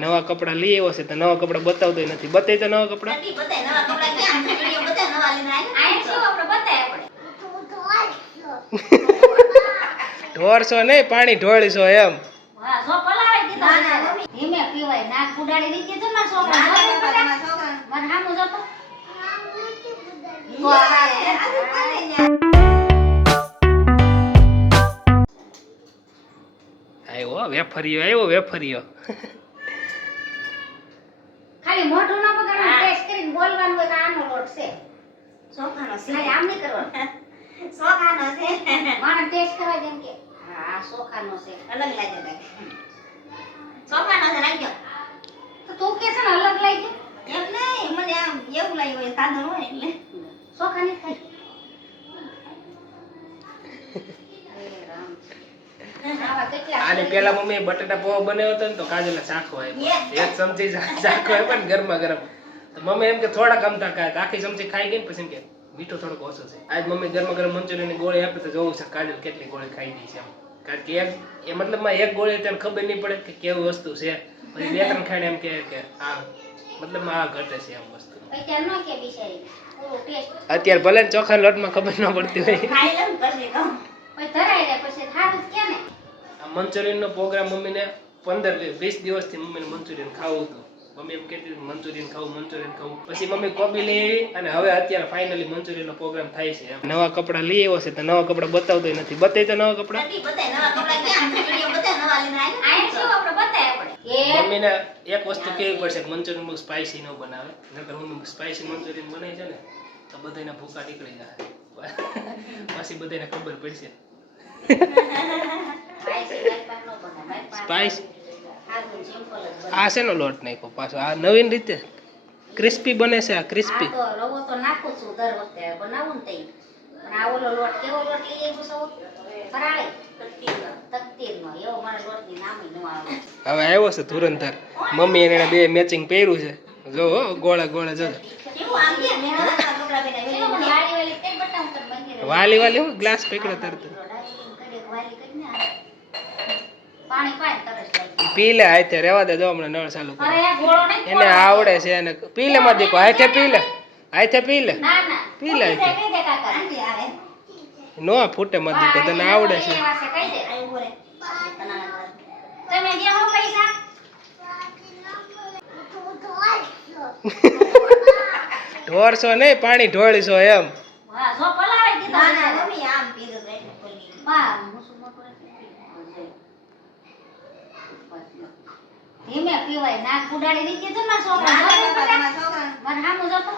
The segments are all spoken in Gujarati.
નવા કપડા લઈ આવ્યો છે તો નવા કપડા બતાવતો નથી. બતાય તો નવા કપડા ઢોરસો નહીં, પાણી ઢોળીસો એમ. આવ્યો વેફરિયો, વેફરિયો. ખાલી મોઢું ન બગાડવાનું, ટેસ્ટ કરીને બોલવાનું હોય કે આનો લોટ છે. સોખાનો છે. ખાલી આમ નહીં કરવાનું. સોખાનો છે. મારે ટેસ્ટ કરવા જેમ કે હા સોખાનો છે. અલગ લાગે છે. સોખાનો છે લાગ્યો. તો તું કે છે ને અલગ લાગ્યો? એમ નહીં, મને આમ એવું લાગ્યું હોય સાદો હોય એટલે સોખાની થાય. આને પેલા મમ્મી બટાટા પૌવા બનાવ્યો હતો ને તો કાજલ ચાખો આપ્યો. એક ચમચી ચાખો આપ્યો ને ગરમા ગરમ. તો મમ્મી એમ કે થોડા કમતા ખાય, આખી ચમચી ખાઈ ગઈ ને પછી એમ કે મીઠું થોડુંક ઓછું છે. આજ મમ્મી ગરમા ગરમ મંચુરિયન ની ગોળી આપે તો જોવું છે કાજલ કેટલી ગોળી ખાઈ ગઈ છે. કારણ કે એ મતલબમાં એક ગોળી તેને ખબર નહીં પડે કે કેવું વસ્તુ છે. પછી બે ત્રણ ખાઈને એમ કે આ મતલબમાં આ ઘટે છે એમ વસ્તુ. અત્યારે ભલે ચોખા લોટમાં ખબર ન પડતી હોય. મંચુરિયન નો પ્રોગ્રામ મમ્મીને 15-20 દિવસથી મમ્મીને મંચુરિયન ખાવું હતું. મમ્મી એમ કહેતી મંચુરિયન ખાવું. પછી મમ્મી કોબી લઈ આવી અને હવે અત્યારે ફાઇનલી મંચુરિયન નો પ્રોગ્રામ થાય છે. નવા કપડા લઈ આવ્યો છે તો નવા કપડા બતાવતો નથી. બતાય તો નવા કપડા મમ્મીને એક વસ્તુ કેવી પડશે કે મંચુરિયન બહુ સ્પાઇસી ન બનાવે. નકર મમ્મી સ્પાઇસી મંચુરિયન બનાવી છે ને તો બધાને ભૂકા નીકળી જાય. પછી બધાને ખબર પડશે. સ્પાઇસ આ શેનો લોટ નાખ્યો પાછો? આ નવીન રીતે ક્રિસ્પી બને છે. આ ક્રિસ્પી રવો તો નાખું છું દર વખતે બનાવું ને તઈ. પણ આ ઓલો લોટ કેવો લોટ લઈ આવ્યો છો? ફરાળી તકતીરનો. એવો મારા લોટની નામ ન આવે. હવે આવ્યો છે ધુરંધર. મમ્મી એને બે મેચિંગ પહેર્યું છે. જો ગોળા ગોળા જો કેવું આમ કે મેળાના કપડા પહેર્યા. વાલી તે બટાઉ કર બંધ. વાલી હું ગ્લાસ પકડો તરત. પાણી પાય તરસ લાગી. પી લે હાથે રેવા દે. જો હમણાં નળ ચાલુ કરે. એને આવડે છે એને. પી લે માં દીકો. હાથે પી લે. હાથે પી લે. ના ના પી લે. આવે નો ફૂટે માં દીકો. તને આવડે છે. તમે જે હો પૈસા ઢોરસો નહીં, પાણી ઢોળીસો એમ. હા સો પલાળી દીધા. ના ના મમ્મી આમ પીધું તો એટલે પલી. હા મુસુમ મોટો ધીમે પીવાય. નાક ઉડાડી દીધી તો મારા છોકરા. મારા છોકરા મને હામુ જતો.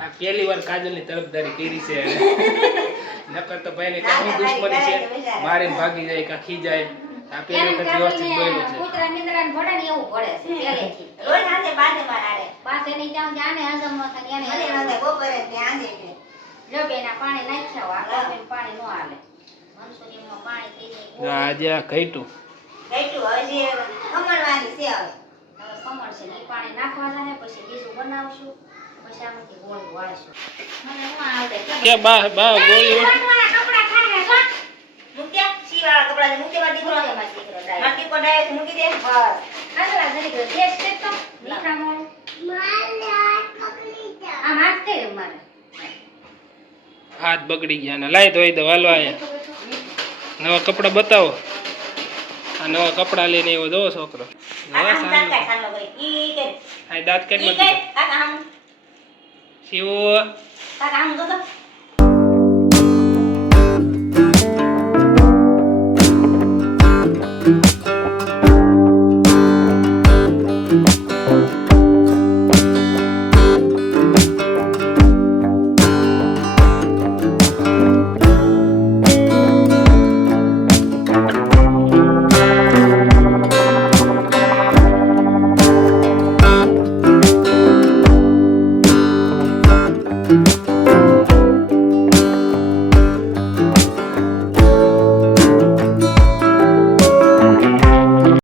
આ પહેલી વાર કાજલ ની તરફદારી કરી છે. નકર તો ભાઈ ને કામ દુશ્મની છે. મારીને ભાગી જાય કા ખી જાય. આ પહેલી વખત વ્યવસ્થિત બોલ્યો છે. કૂતરા નિંદ્રાને ભડે ને એવું ભડે છે પહેલેથી. રોજ હાથે બાંધે મારે. પાસે ની ત્યાં જાને હજમ ન થાય એને મને બપોરે ત્યાં આંજે છે. લો બેના પાણી નાખ્યા. આ બેન પાણી નો હાલે. મંસુરીમાં પાણી થઈ જાય. આજે આ ઘઈટું હજી ખમણવાની છે. હવે ખમણ છે ને પાણી નાખવા જાય પછી બીજું બનાવશું. પછી આમાંથી ગોળ વાળશું. મને ન આવડે કે બા ગોળી કપડા ખાય છો મૂક્યા સીવાળા કપડા ને મૂકે માં દીકરો માટી પડાય તો મૂકી દે. બસ આગળ જરી ગયો ટેસ્ટ કર તો મીઠા મોળું મારે હાથ પકડી જા. આ હાથ કે મારે હાથ બગડી ગયા ને. લાઈ ધોઈ દો. હાલો આયા નવા કપડા બતાવો. આ નવા કપડા લઈને એવો જો છોકરો. દાંત કાઢ શિવ કાકા આમ જો તો